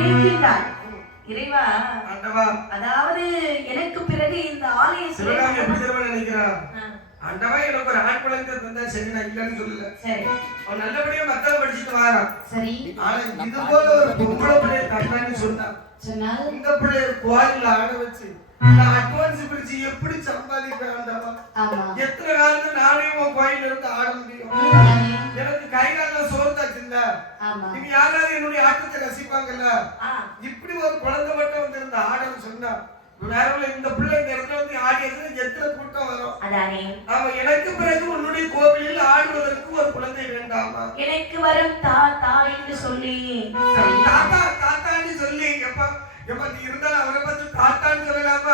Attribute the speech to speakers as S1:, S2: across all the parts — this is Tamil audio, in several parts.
S1: இருக்கின்றார் இறைவா அதாவது எனக்கு பிறகு இந்த ஆலய
S2: சிவகாமி எப்படி தெரியுமா நினைக்கிறான்.
S1: ஆ,
S2: ஆண்டவா எனக்கு ஒரு ஆண் குழந்தை தந்தா சரி நான் இல்லைன்னு சொல்லல.
S1: சரி.
S2: அவன் நல்லபடியா மத்தவ படிச்சுட்டு வாரான்.
S1: சரி.
S2: ஆனா இது போல ஒரு பொம்பளை பிள்ளைய தந்தான்னு சொன்னான்.
S1: சொன்னால்?
S2: இந்த பிள்ளைய கோயில்ல ஆட வச்சு நான் அட்வான்ஸ் பிடிச்சு எப்படி
S1: ஆமா.
S2: எத்தனை காலத்துல நானே உன் கோயில்ல இருந்து ஆட முடியும்? எனக்கு கை கால சோறு தாச்சுல்ல
S1: ஆமா.
S2: இனி யாராவது என்னுடைய ஆட்டத்தை ரசிப்பாங்கல்ல? இப்படி ஒரு குழந்தை மட்டும் வந்து இருந்த ஆடன்னு சொன்னா வேற இந்த பிள்ளை இந்த இடத்துல வந்து ஆடியதுல எத்தனை கூட்டம் வரும்? ஆமா எனக்கு பிறகு உன்னுடைய கோவிலில் ஆடுவதற்கு ஒரு குழந்தை வேண்டாமா?
S1: எனக்கு வரும் தா தா என்று சொல்லி.
S2: தாத்தா தாத்தான்னு சொல்லி எப்பா எப்பா நீ இருந்தாலும் அவரை பார்த்து தாத்தான்னு சொல்லலாமா?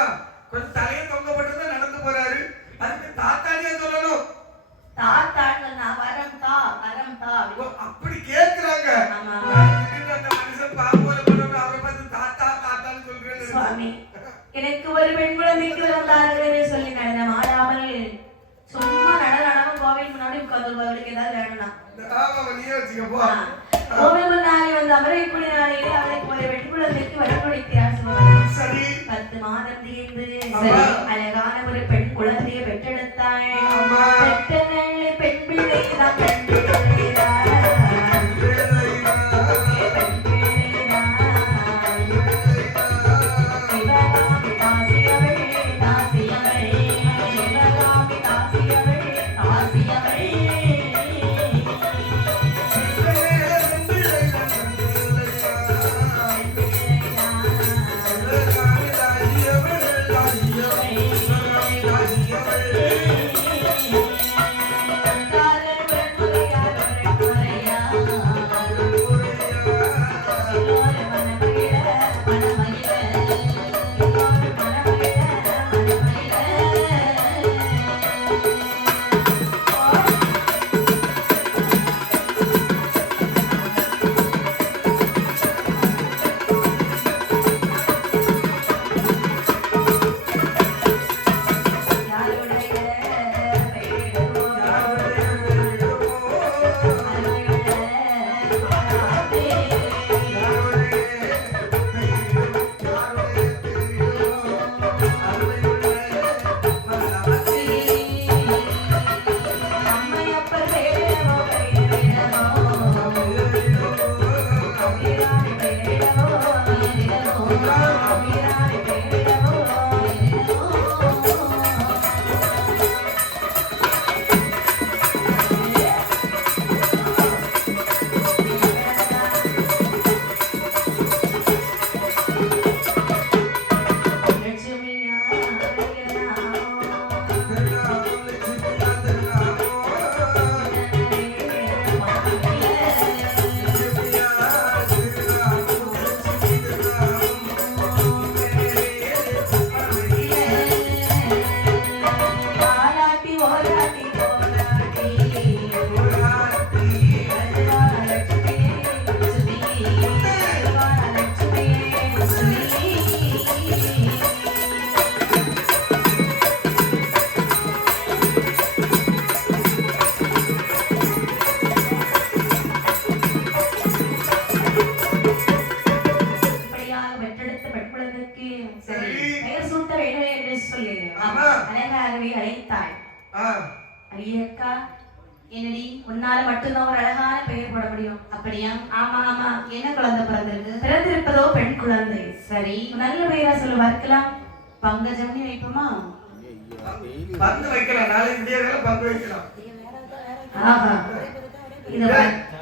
S2: பந்து வைக்கலாம். நாளைக்கு வேலை பந்து வைக்கலாம்.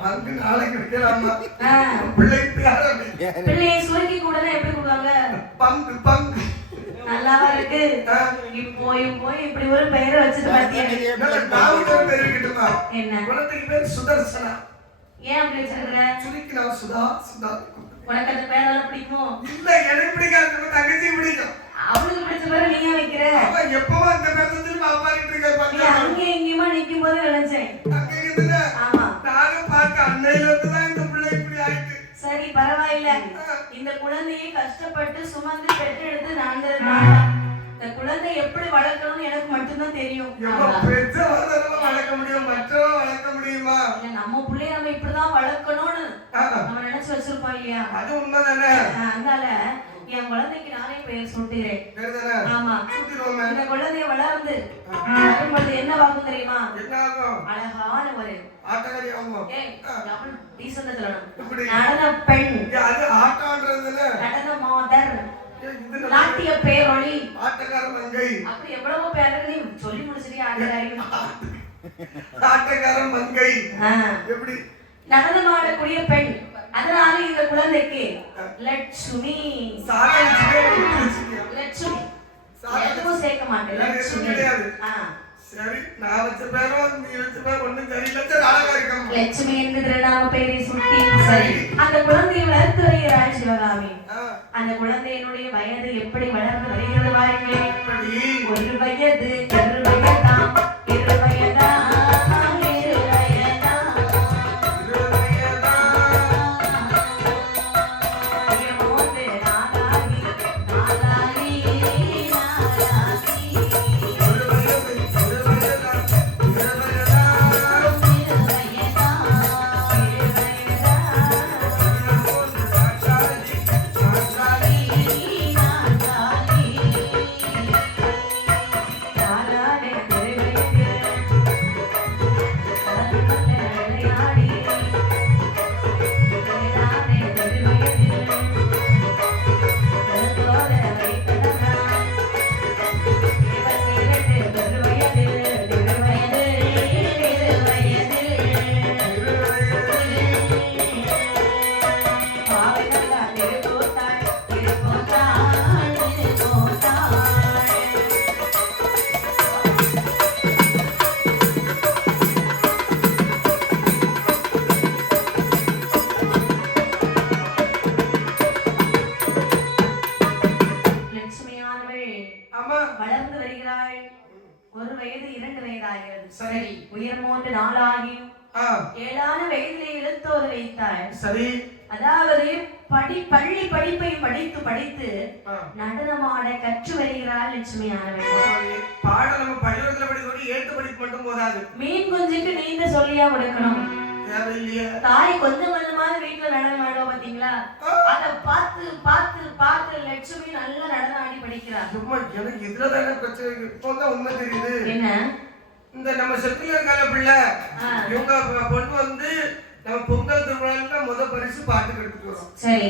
S2: பந்து நாளைக்கு வைக்கலாமா? அப்படி.
S1: பிள்ளையை சுருக்கி கூட எப்படி கொடுவாங்க
S2: பங்கு பங்கு.
S1: நல்லாவா இருக்கு? போயும் போய் இப்படி ஒரு பெயரை வச்சுட்டு என்ன?
S2: குழந்தைக்கு பேர் சுதர்சனா.
S1: ஏன் அப்படி வச்சிருக்கிற?
S2: சுருக்கி நான் சுதா சுதா.
S1: உனக்கு அந்த பேரெல்லாம் பிடிக்குமோ?
S2: இல்ல எனக்கு பிடிக்காது. தங்கச்சி பிடிக்கும்.
S1: அவளுக்கு பிடிச்ச பேரை நீ ஏன் வைக்கிற
S2: அவன் எப்பவும் அந்த பேசத்தில் பாப்பாரிட்டு இருக்க
S1: நீ
S2: பாத்தியா
S1: அங்கே இங்கேயுமா நிக்கும் போது நினைச்சேன்.
S2: அங்க
S1: ஆமா.
S2: நானும் பார்க்க அன்னையில இருந்து தான் இந்த பிள்ளை இப்படி ஆயிட்டு.
S1: சரி பரவாயில்ல. இந்த குழந்தையை கஷ்டப்பட்டு சுமந்து பெற்றெடுத்து நான் இந்த குழந்தை எப்படி வளர்க்கணும்னு எனக்கு மட்டும்தான் தெரியும்.
S2: வளர்க்க முடியும் மற்றவன் வளர்க்க முடியுமா?
S1: நம்ம பிள்ளைய நம்ம இப்படிதான் வளர்க்கணும்னு நம்ம நினைச்சு வச்சிருப்போம் இல்லையா?
S2: அது உண்மைதானே?
S1: அதனால என் குழந்தைக்கு நானே பெயர் சூட்டுகிறேன். ஆமா. இந்த குழந்தை வளர்ந்து வரும்பொழுது என்ன வாங்கும் தெரியுமா?
S2: ஆகும்
S1: அழகான ஒரு
S2: ஆகும்
S1: நடன பெண். நடன மாதர். நாட்டிய
S2: மங்கை
S1: அப்படி எவ்வளவோ நீ சொல்லி முடிச்சிட்டே ஆடுறாங்க
S2: ஆட்டக்கார மங்கை எப்படி?
S1: நடனமாடக்கூடிய பெண். அதனால இந்த குழந்தைக்கு லட்சுமி. லட்சுமி. எதுவும் சேர்க்க மாட்டேன். லட்சுமி.
S2: சரி நான் வச்ச பேரும் நீ வச்ச பேர் ஒண்ணும் சரியில்லை. சரி அழகா இருக்கம்மா.
S1: லட்சுமி என்று திருநாம பெயரை சுட்டி சரி. அந்த குழந்தையை வளர்த்து வருகிறாள் சிவகாமி. அந்த குழந்தையினுடைய வயது எப்படி வளர்ந்து வருகிறது படித்து படித்து. நடனமாட கற்று வருகிறாள் லட்சுமியானவள்.
S2: பாட நம்ம பள்ளிக்கூடத்துல படிக்கணும் ஏட்டு படிப்பு மட்டும் போதாது.
S1: மீன் குஞ்சுக்கு நீந்த சொல்லியா கொடுக்கணும். தாய் கொஞ்சம் கொஞ்சமாவது வீட்டுல நடனம் ஆடுவா பாத்தீங்களா? அத பார்த்து பார்த்து பார்த்து லட்சுமி நல்ல நடனம் ஆடி படிக்கிறார்
S2: சும்மா எனக்கு இதுல தானே பிரச்சனை. இப்போதான் உண்மை தெரியுது.
S1: என்ன?
S2: இந்த நம்ம இருக்கால பிள்ளை. இவங்க பொண்ணு வந்து நம்ம பொங்கல் திருவிழால முத பரிசு பாட்டுக்கு எடுத்துட்டு வரோம்
S1: சரி.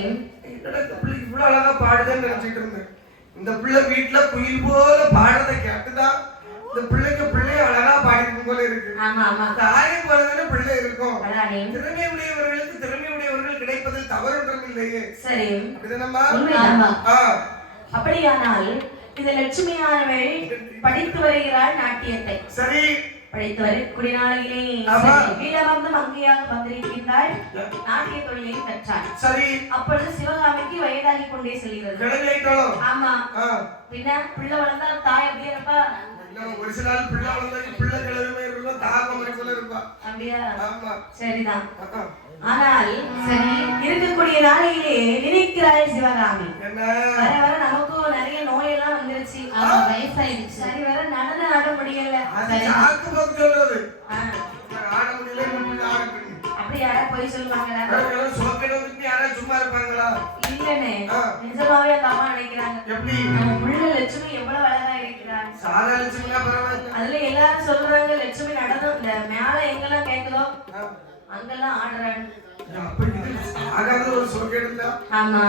S2: இந்த பிள்ளை இவ்வளவு அழகா பாடுதுன்னு நினைச்சிட்டு இருந்தேன். இந்த பிள்ளை வீட்டுல குயில் போல பாடுறதை கேட்டுதான் இந்த பிள்ளைக்கு பிள்ளை அழகா பாடிக்கும் போல இருக்கு. தாயை போலதானே பிள்ளை இருக்கும். திறமை உடையவர்களுக்கு திறமை உடையவர்கள் கிடைப்பதில் தவறு ஒன்றும் இல்லையே.
S1: சரி. அப்படியானால் இந்த லட்சுமியானவள் படித்து வருகிறாள் நாட்டியத்தை.
S2: சரி.
S1: படித்து வரு குடிநாளையிலே
S2: ஆமா.
S1: வீடமர்ந்து மங்கையாக வந்திருக்கின்றாள் நாட்டிய தொழிலை கற்றாள்
S2: சரி.
S1: அப்பொழுது சிவகாமிக்கு வயதாகி கொண்டே செல்கிறது. ஆமா. பின்ன பிள்ளை தாய் அப்படியே இருப்பா
S2: இல்ல, ஒரு சில நாள் பிள்ளை வளர்ந்தா பிள்ளை தாகம் இருப்பா
S1: அப்படியா?
S2: ஆமா.
S1: சரிதான். ஆனால் சரி இருக்கக்கூடிய நாளையிலே நினைக்கிறாள் சிவகாமி.
S2: என்ன?
S1: வர வர நமக்கும் நிறைய நோயெல்லாம் வந்துருச்சு. வயசாயிடுச்சு. சரி வர நடனம் ஆட முடியல. போய் சொல்லுவாங்களா
S2: சும்மா இருப்பாங்களா?
S1: இல்லனே. நிஜமாவே அந்த அம்மா நினைக்கிறாங்க.
S2: எப்படி?
S1: நம்ம லட்சுமி எவ்வளவு அழகா
S2: சாதா பரவாயில்ல.
S1: அதுல எல்லாரும் சொல்றாங்க லட்சுமி நடனம் இந்த மேல எங்கெல்லாம் கேக்குதோ?
S2: ஆ.
S1: அங்கெல்லாம் ஆடுறாங்க.
S2: ஆகாத ஒரு இல்ல
S1: ஆமா.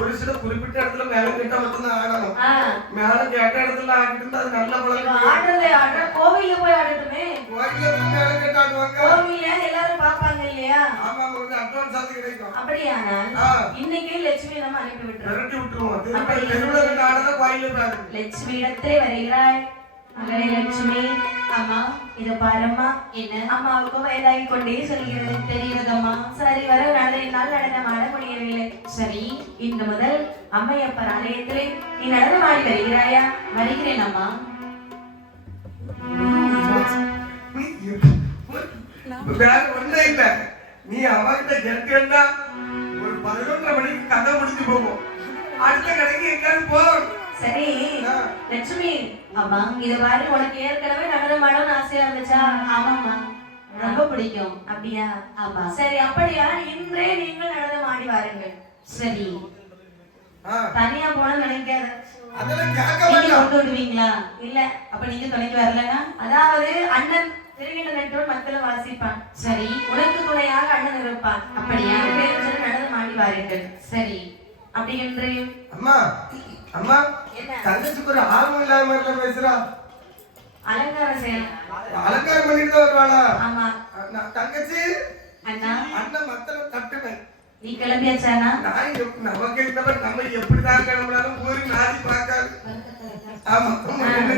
S2: ஒரு சில குறிப்பிட்ட இடத்துல மேல கேட்டா மட்டும்தான் ஆடணும்.
S1: ஆ.
S2: மேல கேட்ட இடத்துல ஆடிட்டு அது நல்ல பழக்கம்.
S1: ஆடுறது ஆடுற கோவில்ல போய் ஆடட்டுமே.
S2: கோயில்ல போய் மேல கேட்டு ஆடுவாங்க.
S1: கோவில்ல எல்லாரும் பாப்பாங்க இல்லையா?
S2: ஆமா அட்வான்ஸ் கிடைக்கும். ஆ.
S1: இன்னைக்கே லட்சுமி நம்ம அனுப்பி விட்டுறோம்
S2: விரட்டி விட்டுருவோம். திரும்ப ஆடுறத கோயில்ல
S1: லட்சுமி இடத்திலே வருகிறாய் மகளே லட்சுமி அம்மா இத பாரம்மா என்ன அம்மாவுக்கு வயதாகி கொண்டே சொல்கிறது. தெரிகிறதம்மா சரி வர நடை நாள் நடனம் ஆட முடியவில்லை. சரி இன்று முதல் அம்மையப்பர் ஆலயத்திலே நீ நடனம் ஆடி வருகிறாயா? வருகிறேன் அம்மா.
S2: நீ இப்ப வேற ஒண்ணும் இல்ல. நீ அவகிட்ட ஒரு பதினொன்றரை மணிக்கு கதை முடிஞ்சு போகும். அடுத்த கடைக்கு எங்கேயாவது போ.
S1: சரி. லட்சுமி ஆமா இது பாரு உனக்கு ஏற்கனவே நடனம் ஆடணும்னு ஆசையா இருந்துச்சா? ஆமாம்மா. ரொம்ப பிடிக்கும். அப்படியா? ஆமா சரி அப்படியா? இன்றே நீங்கள் நடனம் ஆடி வாருங்கள். சரி. தனியா போன நினைக்காத. கொண்டு விடுவீங்களா இல்ல. அப்ப நீங்க துணைக்கு வரலனா அதாவது அண்ணன் திருகிட்ட நட்டோர் மக்களும் வாசிப்பான். சரி. உனக்கு துணையாக அண்ணன் இருப்பான். அப்படியா? பேர் நடனம் ஆடி வாருங்கள். சரி. அப்படி என்று
S2: அம்மா. அம்மா.
S1: என்ன
S2: தங்கச்சிக்கு ஒரு ஆர்வம் இல்லாத மாதிரிலாம் பேசுறா?
S1: அலங்காரம் செய்யலாம்
S2: அலங்காரம் பண்ணிட்டு தான் வருவாளா?
S1: ஆமா.
S2: தங்கச்சி?
S1: அண்ணா.
S2: அண்ணன் மத்தல தட்டுவேன்
S1: நீ கிளம்பியாச்சானா
S2: நான் நமக்கு இருந்தவர் நம்ம எப்படிதான் கிளம்பினாலும் ஊரு நாடி பார்க்காது. ஆமா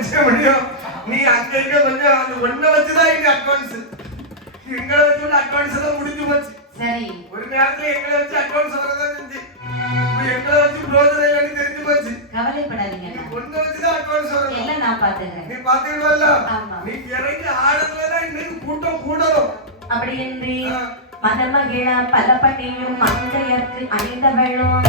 S2: செய்ய முடியும். நீ அங்க இங்க கொஞ்சம் அந்த ஒண்ண வச்சுதான் இங்க அட்வான்ஸ் எங்களை வச்சு அட்வான்ஸ் எல்லாம் முடிஞ்சு போச்சு.
S1: சரி.
S2: ஒரு நேரத்துல எங்களை வச்சு அட்வான்ஸ் வரதான் செஞ்சு எங்களை வச்சு பிரோஜனம் தெரிஞ்சு போச்சு.
S1: கவலைப்படாதீங்க
S2: அட்வான்ஸ் வரணும்
S1: எல்லாம் நான் பாத்துக்கிறேன்
S2: நீ பாத்துக்கிடுவல்ல
S1: ஆமா.
S2: நீ இறங்கி ஆடுறதுலதான் இன்னைக்கு கூட்டம் கூடணும்.
S1: அப்படி என்று. மதமகிழ பல பண்ணியும் மங்கையர்க்கு அணிந்தவளும்.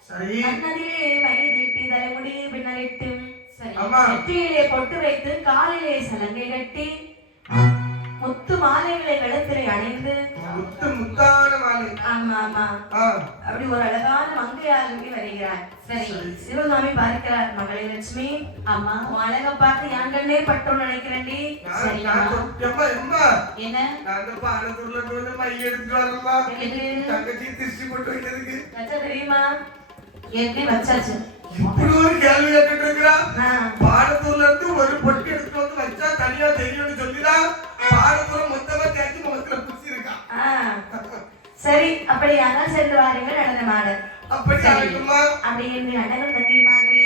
S2: சரி.
S1: கண்ணதிலே மை தீட்டி தலைமுடி பின்னரிட்டு சரி. நெற்றியிலே பொட்டு வைத்து காலிலே சலங்கை கட்டி. முத்து மாலைகளை கழுத்திலே அணிந்து.
S2: முத்து முத்தான மாலை.
S1: ஆமா ஆமா. அப்படி ஒரு அழகான மங்கையாளுமே வருகிறார். சரி சிவகாமி பார்க்கிறார் மகளே லட்சுமி. ஆமா உன் அழக பார்த்து என் கண்ணே பட்டோம் நினைக்கிறேன்டி. என்ன? தெரியுமா? ஏற்கனவே வச்சாச்சு.
S2: இப்படி ஒரு கேள்வி கேட்டுட்டு இருக்கிறா? இருந்து ஒரு பொட்டு எடுத்துட்டு வந்து வச்சா
S1: சரி அப்படியானால் சென்று வாருங்கள் நடனமாட
S2: அப்படி
S1: சரி.
S2: ஆகட்டுமா?
S1: அப்படி என்று அண்ணனும் தங்கியுமாகவே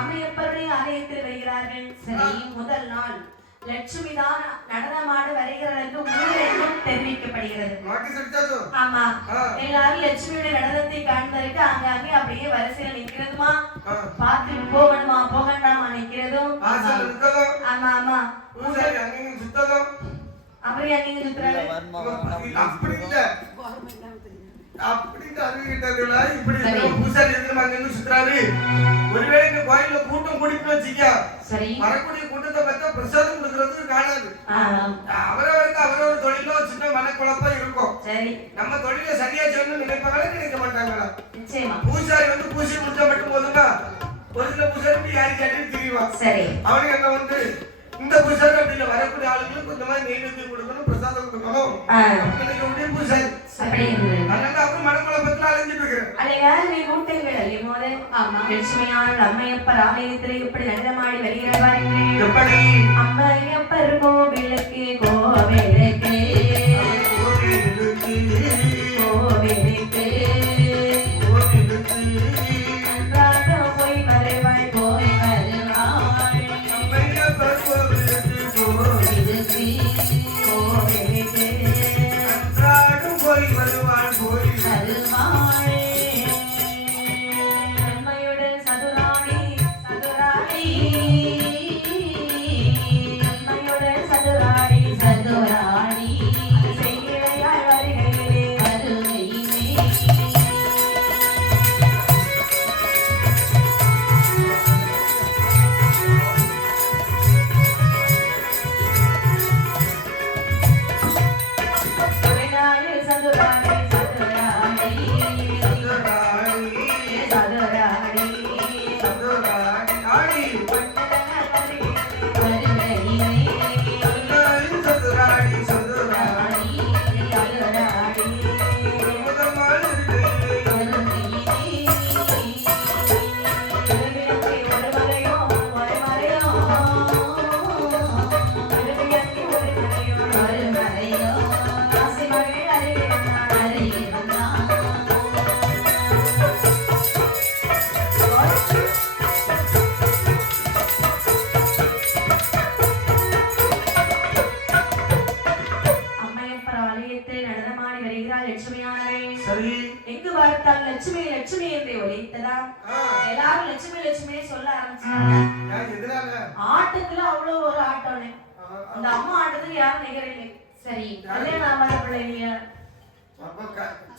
S1: அம்மையப்பருடைய ஆலயத்தில் வருகிறார்கள் சரி முதல் நாள் லட்சுமி தான் நடனமாட வருகிறார் என்று ஊரெங்கும் தெரிவிக்கப்படுகிறது
S2: நோட்டீஸ் அடிச்சாச்சோ?
S1: ஆமா
S2: ஆ.
S1: எல்லாரும் லட்சுமியுடைய நடனத்தை காண்பதற்கு அங்கங்கே அப்படியே வரிசையில் நிக்கிறதுமா
S2: ஆ.
S1: பார்த்து போகணுமா போகண்டாமா
S2: நிக்கணும்.
S1: ஆமா ஆமா
S2: அங்கங்க சுத்தணும். அப்படி. அப்படின்னு அறிவிக்கிட்டார்களா? இப்படி பூசாரி அங்கங்க சுத்துறாரு? ஒருவேளை இந்த கோயில்ல கூட்டம் கூடிட்டு வச்சுக்க.
S1: சரி.
S2: வரக்கூடிய கூட்டத்தை பார்த்தா பிரசாதம் கொடுக்கறதுக்கு காணாது. அவரவருக்கு அவரவர் தொழிலோ சின்ன மனக்குழப்பம் இருக்கும்.
S1: சரி.
S2: நம்ம தொழில சரியா செய்யணும்னு நினைப்பாங்களா? நினைக்க மாட்டாங்களா? பூசாரி வந்து பூசி முடிச்சா மட்டும் போதுமா? ஒரு சில பூசாரி யாரு கேட்டு திரிவான்
S1: சரி.
S2: அவனுக்கு வந்து இந்த பூசாரி அப்படி இல்ல வரக்கூடிய ஆளுங்களுக்கு கொஞ்சம் நெய்வேத்தியம் கொடுக்கணும் பிரசாதம் கொடுக்கணும். பூசாரி.
S1: அம்மையப்பர் ஆலயத்தில் இப்படி நடனமாடி வருகிறார்
S2: எப்படி?
S1: அம்மையப்பர் கோவிலுக்கு கோவிலுக்கு,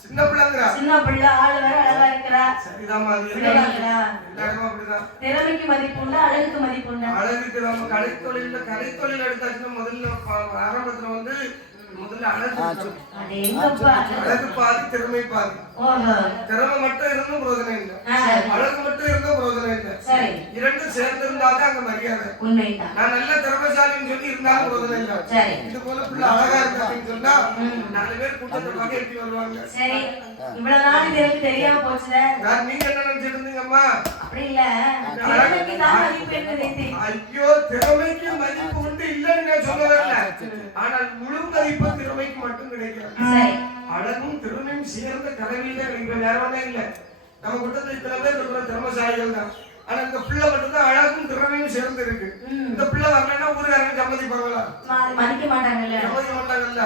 S2: சின்ன பிள்ளைங்கிறா?
S1: சின்ன பிள்ளை ஆளு வேற அழகா இருக்கிறா.
S2: எல்லாருமே அப்படிதான்.
S1: திறமைக்கு மதிப்பு உண்டு அழகுக்கு மதிப்பு உண்டு.
S2: அழகுக்கு நம்ம கலைத்தொழில கலைத்தொழில் எடுத்தாச்சுன்னா முதல்ல ஆரம்பத்துல வந்து முதல்ல அழகு. அழகு பாதி திறமை பாதி. திறமை மட்டும் இருந்தும் பிரோஜனம் இல்லை. அழகு மட்டும் இருந்தும் பிரோஜனம் இல்லை.
S1: சரி.
S2: இரண்டும் சேர்ந்து இருந்தாதான் அங்க மரியாதை. நான் நல்ல திறமைசாலின்னு சொல்லி இருந்தாலும் பிரோஜனம் இல்லை. இது போல பிள்ளை அழகா இருக்கான்னு சொன்னா நாலு பேர் கூட்டத்தை பகையெடுத்து வருவாங்க?
S1: சரி. இவ்வளவு நாள் இது எனக்கு தெரியாம போச்சுல?
S2: நான் நீங்க என்ன நினைச்சிட்டு இருந்தீங்கம்மா
S1: அப்படி இல்ல. மதிப்பு என்று நினைத்தேன்
S2: ஐயோ திறமைக்கு மதிப்பு உண்டு இல்லைன்னு நான் சொல்ல வரல ஆனால் முழு மதிப்பு திறமைக்கு மட்டும் கிடைக்காது
S1: சரி.
S2: அழகும் திறமையும் சேர்ந்த கலவையில கிடைக்கிற வேற ஒண்ணே இல்ல. நம்ம கூட்டத்தில் இத்தனை பேர் இருக்கிற திறமசாலிகள் தான். ஆனா இந்த பிள்ளை மட்டும்தான் அழகும் திறமையும் சேர்ந்து இருக்கு. இந்த பிள்ளை வரலன்னா ஊருக்காரங்க சம்மதிப்பாங்களா
S1: மதிக்க மாட்டாங்கல்ல.
S2: சம்மதிக்க மாட்டாங்கல்ல.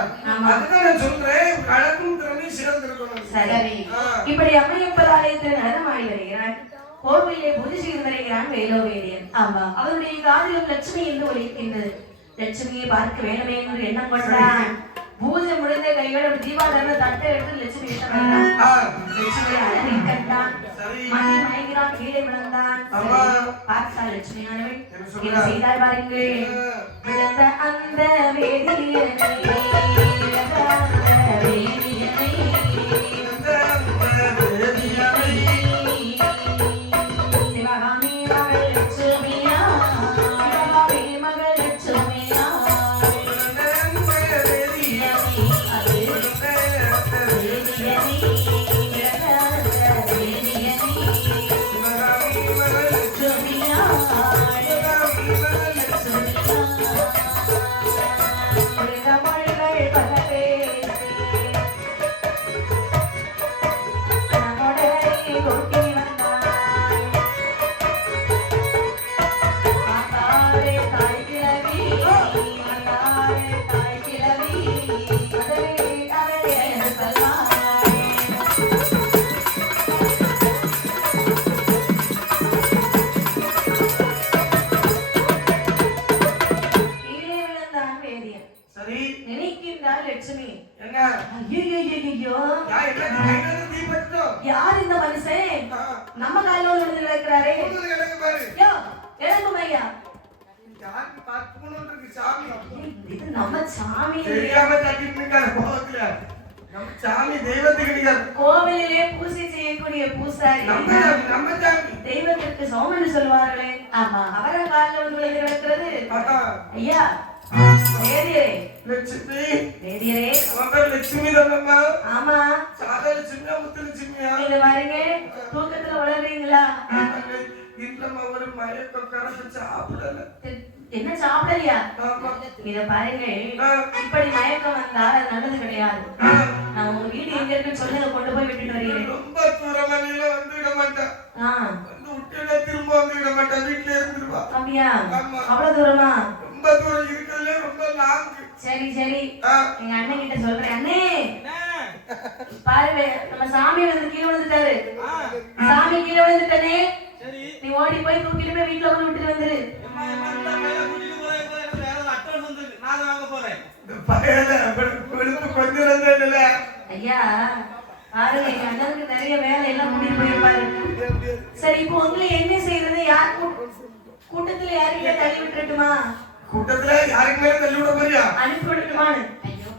S2: அதுதான் நான் சொல்றேன். அழகும் திறமையும் சேர்ந்து இருக்கணும்
S1: சரி. இப்படி அம்மையப்பர் ஆலயத்தில் நடனமாடி வருகிறான். கோவிலே பூஜை செய்து வருகிறான் வேலோவேரியன். ஆமா. அவருடைய காதிலும் லட்சுமி என்று ஒலிக்கின்றது. லட்சுமியை பார்க்க வேணுமே என்று எண்ணம் கொண்டான். பூஜை முடிந்த கையோட தீபாவளி தட்டை எடுத்து லட்சுமி கிட்ட வந்தான்.
S2: ஆ,
S1: லட்சுமி அழகை கண்டான்
S2: சரி
S1: மதி மயங்கிறான் கீழே விழுந்தான்
S2: ஆமா.
S1: பார்த்தாள் லட்சுமி? செய்தாள் பாருங்கள். விழுந்த அந்த வேதியனை
S2: இருக்கு சாமி
S1: இது நம்ம சாமி
S2: தெரியாம தட்டிட்டு கோபத்துல நம்ம சாமி தெய்வத்துக்கு நிகர்
S1: கோவிலிலே பூஜை செய்யக்கூடிய பூசாரி.
S2: நம்ம சாமி, நம்ம சாமி.
S1: தெய்வத்திற்கு சோமன் சொல்வார்களே ஆமா அவர காலில் வந்து
S2: ஆஹா,
S1: ஐயா தூக்கத்துல வளர்றீங்களா?
S2: இல்லம்மா ஒரு மயக்கம் கரப்பு சாப்பிடல.
S1: என்ன சாப்பிடலையா? இத பாருங்க. இப்படி மயக்கம் வந்தா அது நல்லது கிடையாது. நான் உங்க வீடு எங்க இருக்குன்னு சொல்லுங்க கொண்டு போய் விட்டுட்டு வருகிறேன்
S2: ரொம்ப தூரமணியில வந்து விட மாட்டேன். வந்து விட்டுல திரும்ப வந்து விட மாட்டேன். வீட்டுல இருந்துருவா
S1: அப்படியா. அவ்வளவு தூரமா?
S2: ரொம்ப தூரம் இருக்கிறதுல ரொம்ப லாங்
S1: சரி சரி. எங்க அண்ணன் கிட்ட சொல்றேன். அண்ணே பாருங்க நம்ம சாமி வந்து கீழே விழுந்துட்டாரு. சாமி கீழே விழுந்துட்டானே.
S3: சரி.
S1: நீ ஓடி போய் தூக்கிட்டு போய் வீட்டுல வந்து விட்டுட்டு வந்துரு. ஐயா பாருங்க எங்க அண்ணனுக்கு நிறைய வேலை எல்லாம் கூட்டிட்டு போயிருப்பாரு. சரி இப்போ உங்களை என்ன செய்யறது? யார் கூட்டத்துல யாருக்கே தள்ளி விட்டுட்டுமா
S2: கூட்டத்துல யாருக்கு மேல தள்ளி விட போறியா?
S1: அனுப்பி விடட்டுமான்னு.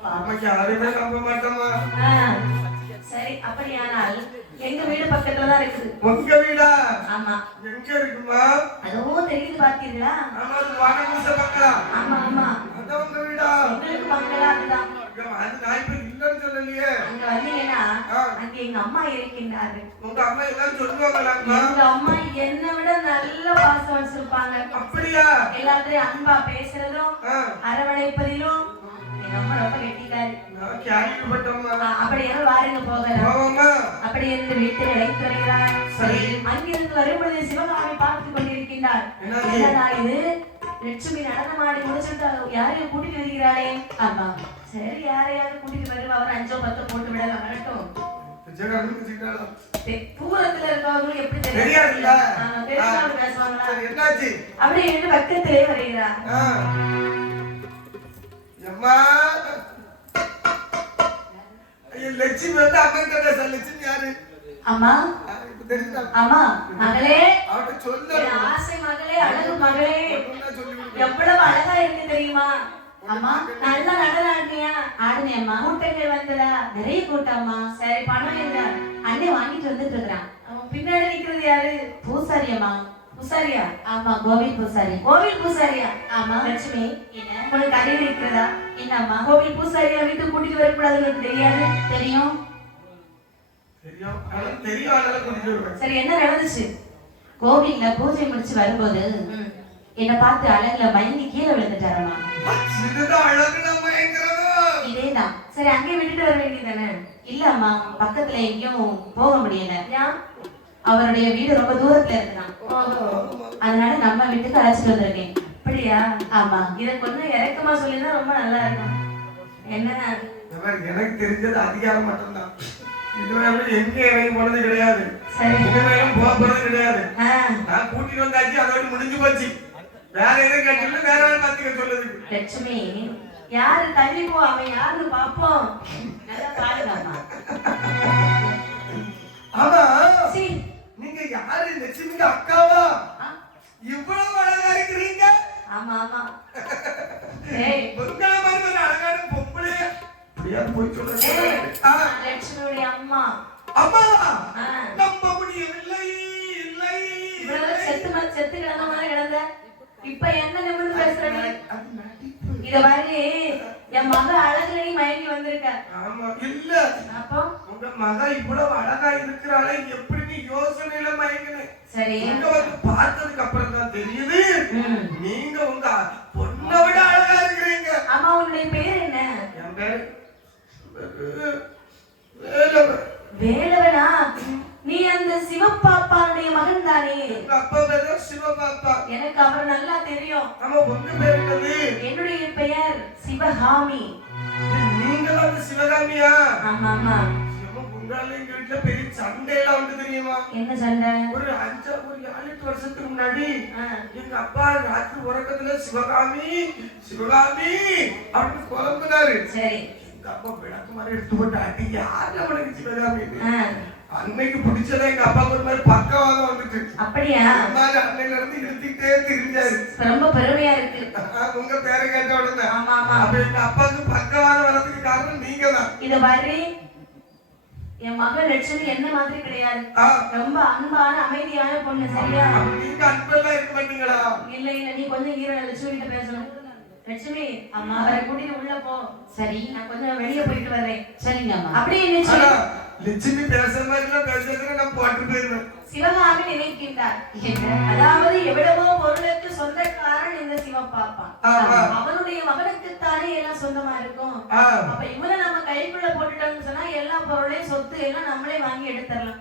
S2: நமக்கு யாருமே நம்ப மாட்டோமா?
S1: சரி அப்படியானால் எங்க வீடு பக்கத்துல தான் இருக்குது.
S2: உங்க வீடா?
S1: ஆமா.
S2: எங்க இருக்குமா?
S1: அதுவும் தெரியுது பார்த்தீங்களா?
S2: ஆமா அது பக்கம்.
S1: ஆமா ஆமா.
S2: அதான் உங்க வீடா?
S1: எங்களுக்கு பங்களா அதுதான்.
S2: அது நான் இப்ப இல்லைன்னு சொல்லலையே.
S1: அங்க வந்தீங்கன்னா
S2: ஆ.
S1: அங்க எங்க அம்மா இருக்கின்றாரு
S2: உங்க அம்மா எல்லாம்
S1: எங்க அம்மா என்னை விட நல்ல பாசம் வச்சிருப்பாங்க
S2: அப்படியா?
S1: எல்லாத்தையும் அன்பா பேசுறதும் அரவணைப்பதிலும் அம்மா ரொம்ப கெட்டிக்காரு அப்படி வாருங்க போகலாம். அப்படி வீட்டில் வருகிறார்
S2: சரி.
S1: அங்கிருந்து வரும்பொழுது சிவகாமி பார்த்து கொண்டிருக்கின்றார்.
S2: என்னது?
S1: என்னடா இது? லட்சுமி நடனமாடி முடிச்சுட்டு யாரையும் கூட்டிட்டு வருகிறாளே. ஆமா. சரி யாரையாவது கூட்டிட்டு வருவா. அவர் அஞ்சோ பத்தோ போட்டு விடலாம் வரட்டும். தூரத்துல இருக்கவங்களுக்கு எப்படி தெரிஞ்சவங்க பேசுவாங்களா? அப்படியே என்று பக்கத்திலே வருகிறா
S2: ஐயோ, லட்சுமி வந்து அம்மா கிட்ட பேச லட்சுமி யாரு?
S1: அம்மா.
S2: ஆ, இப்ப தெரிஞ்சுதா?
S1: அம்மா மகளே.
S2: அவட்ட சொல்லு.
S1: என் ஆசை மகளே அழகு மகளே. எவ்வளவு இருக்கு தெரியுமா? அம்மா நல்லா நடனம் ஆடினியா ஆடினியம்மா கூட்டங்கள் வந்ததா? நிறைய கூட்டம்மா சரி பணம் எங்க அண்ணே வாங்கிட்டு வந்துட்டு இருக்கிறான். பின்னாடி நிக்கிறது யாரு? பூசாரி அம்மா. பூசாரியா? ஆமா கோவில் பூசாரி. கோவில் பூசாரியா? ஆமா. லட்சுமி என்ன? உனக்கு அறிவு இருக்கிறதா? என்னம்மா? கோவில் பூசாரியா வீட்டுக்கு கூட்டிட்டு வரக்கூடாது உனக்கு தெரியாது? தெரியும். சரி என்ன நடந்துச்சு? கோவில்ல பூஜை முடிச்சு வரும்போது என்ன பார்த்து அழகுல மயங்கி கீழே விழுந்துட்டாரம்மா.
S2: இதுதான்.
S1: சரி அங்கேயே விட்டுட்டு வர வேண்டியதானே இல்ல அம்மா பக்கத்துல எங்கேயும் போக முடியல. ஏன் அவருடைய வீடு ரொம்ப தூரத்துல இருக்குதான். அதனால நம்ம வீட்டுக்கு அழைச்சிட்டு வந்திருக்கேன். அப்படியா? ஆமா. இத கொஞ்சம் இறக்கமா சொல்லியிருந்தா ரொம்ப நல்லா இருக்கும். என்ன
S2: எனக்கு தெரிஞ்சது அதிகாரம் மட்டும்தான். எங்க இறங்கி போனது கிடையாது. இனிமேலும் போக போறது கிடையாது.
S1: ஆ,
S2: நான் கூட்டிட்டு வந்தாச்சு அதோட முடிஞ்சு போச்சு. வேற எதுவும் கேட்டீங்கன்னா வேற வேற பாத்துக்க சொல்லுதுக்கு
S1: லட்சுமி யாரு தள்ளி போ அவன் யாருன்னு பாப்போம் நல்லா பாருங்க
S2: ஆமா. யாரு லட்சுமிக்கு அக்காவா?
S1: ஆ,
S2: இவ்வளவு அழகா இருக்கிறீங்க?
S1: ஆமா ஆமா.
S2: உங்களை மாதிரி ஒரு அழகான பொம்பளை. அப்படியாவது போய்
S1: ஏய்,
S2: சொல்லுங்க ஆ,
S1: லட்சுமியுடைய அம்மா.
S2: அம்மா. நம்ப முடியவில்லை இல்லை.
S1: செத்து ம- செத்து கிடந்த மாதிரி கிடந்த. இப்ப என்ன நிமிர்ந்து பேசுற நீ?
S2: அது நடிப்பு.
S1: இத மாதிரி என் மக அழகுல நீ மயங்கி வந்திருக்க.
S2: ஆமா இல்ல.
S1: அப்போ?
S2: உங்க மக இவ்வளவு அழகா இருக்கிறாளே எப்படி நீ யோசனையில மயங்கினேன்
S1: சரி.
S2: இங்க வந்து பார்த்ததுக்கு அப்புறம் தான் தெரியுது. நீங்க உங்க பொண்ணை விட அழகா இருக்கிறீங்க.
S1: அம்மா உன்னுடைய பேர் என்ன?
S2: என் பேரு? வேலவன்.
S1: வேலவனா? நீ அந்த சிவப்பாப்பாவுடைய மகன் தானே.
S2: அப்பா பேரு சிவபாப்பா.
S1: எனக்கு அவர் நல்லா தெரியும்.
S2: ஆமா உங்க பேர் என்னது?
S1: என்னுடைய பெயர் சிவகாமி.
S2: நீங்க தான் சிவகாமியா?
S1: ஆமா ஆமா
S2: எங்க வீட்டுல பெரிய சண்டையெல்லாம் வந்து தெரியுமா?
S1: என்ன சண்டை?
S2: ஒரு அஞ்சா ஒரு ஏழு வருஷத்துக்கு முன்னாடி எங்க அப்பா ராத்திரி உறக்கத்துல சிவகாமி சிவகாமி அப்படின்னு குழம்புனாரு.
S1: சரி.
S2: எங்க அப்பா விளக்கு மாதிரி எடுத்து போட்டு அடி யாரு அவனுக்கு சிவகாமி அன்னைக்கு பிடிச்சதா எங்க அப்பாவுக்கு ஒரு மாதிரி பக்கவாதம் வந்துட்டு.
S1: அப்படியா?
S2: இந்த அன்னையில இருந்து இழுத்துக்கிட்டே திரிஞ்சாரு.
S1: ரொம்ப பெருமையா இருக்கு.
S2: உங்க பேரை கேட்ட உடனே.
S1: ஆமா ஆமா.
S2: அப்ப எங்க அப்பாவுக்கு பக்கவாதம் வர்றதுக்கு காரணம் நீங்க தான்
S1: இத மாதிரி என் மகள் லட்சுமி என்ன மாதிரி கிடையாது. ரொம்ப அன்பான அமைதியான பொண்ணு சரியா?
S2: நீங்க அன்பெல்லாம் இருக்க மாட்டீங்களா?
S1: இல்ல இல்ல நீ கொஞ்சம் ஈர லட்சுமி கிட்ட பேசணும். லட்சுமி அம்மா அவரை கூட்டிட்டு உள்ள போ. சரி. நான் கொஞ்சம் வெளிய போயிட்டு வர்றேன். சரிங்க அம்மா அப்படியே
S2: ஆனா
S1: நினைச்சு
S2: லட்சுமி பேசுற மாதிரி எல்லாம் பேசுறதுல நான் போட்டு போயிருவேன்
S1: சிவகாமி நினைக்கின்றார் அதாவது எவ்வளவோ பொருளுக்கு சொந்தக்காரன் இந்த சிவப்பாப்பான்
S2: ஆமா.
S1: அவனுடைய மகனுக்குத்தானே எல்லாம் சொந்தமா இருக்கும் அப்ப இவனை நம்ம கைக்குள்ள போட்டுட்டோம்னு சொன்னா எல்லா பொருளையும் சொத்து எல்லாம் நம்மளே வாங்கி எடுத்துடலாம்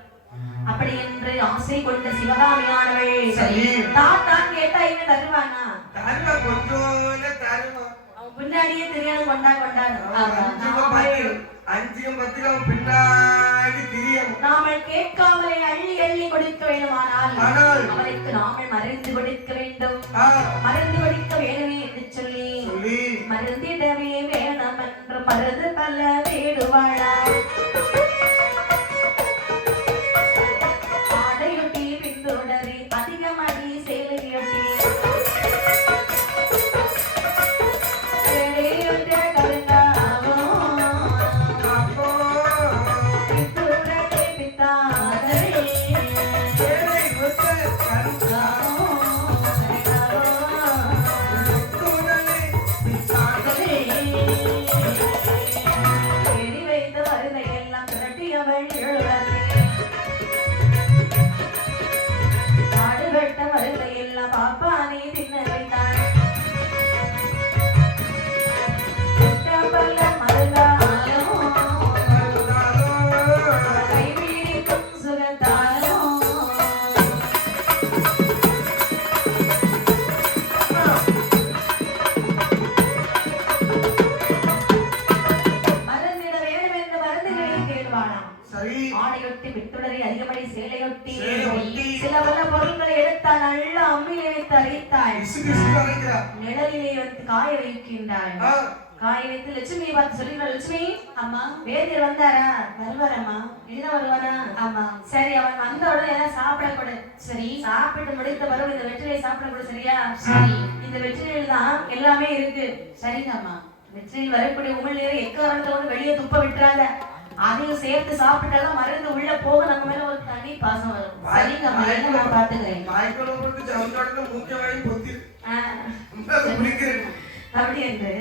S1: அப்படி என்று ஆசை கொண்ட சிவகாமியானவள். தாத்தான் கேட்டா என்ன தருவானா
S2: தாருமா கொஞ்சம் தாருமா
S1: அவன் பின்னாடியே தெரியாது கொண்டா கொண்டாடு
S2: அஞ்சுகம் பத்துல அவன் திரியும்
S1: நாமல் கேட்காமலே அள்ளி அள்ளி கொடுக்க வேண்டுமானால்
S2: ஆனால்
S1: அவருக்கு நாமல் மறைந்து கொடுக்க வேண்டும்.
S2: ஆ,
S1: மருந்து கொடுக்க வேணுமே வருவாரா ஆமா. சரி அவன் வந்த உடனே எல்லாம் சாப்பிட கொடு. சரி சாப்பிட்டு முடித்த பிறகு இந்த வெற்றிலை சாப்பிட கொடு சரியா? சரி இந்த வெற்றிலையில் தான் எல்லாமே இருக்கு. சரிங்க அம்மா வெற்றிலையில் வரக்கூடிய உமிழ்நீரை எக்காரணத்தை வந்து வெளியே துப்ப விட்டுறாங்க. அதையும் சேர்த்து சாப்பிட்டாதான் மருந்து உள்ள போக நம்ம மேல ஒரு தனி பாசம் வரும். சரிங்க எல்லாம் நான் பாத்துக்கிறேன் அப்படி என்று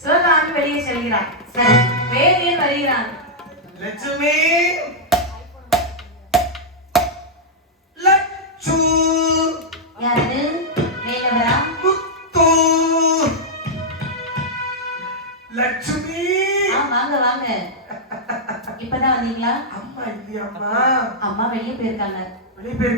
S1: சிவகாமி வெளியே செல்கிறார். சரி வேதியன் வருகிறான்.
S2: லட்சுமி
S1: யாரு வேலவரா?
S2: லட்சுமி.
S1: வாங்க வாங்க. இப்பதான் வந்தீங்களா?
S2: அம்மா
S1: அம்மா வெளியே போயிருக்காங்க.
S2: வெளியே போயிருக்க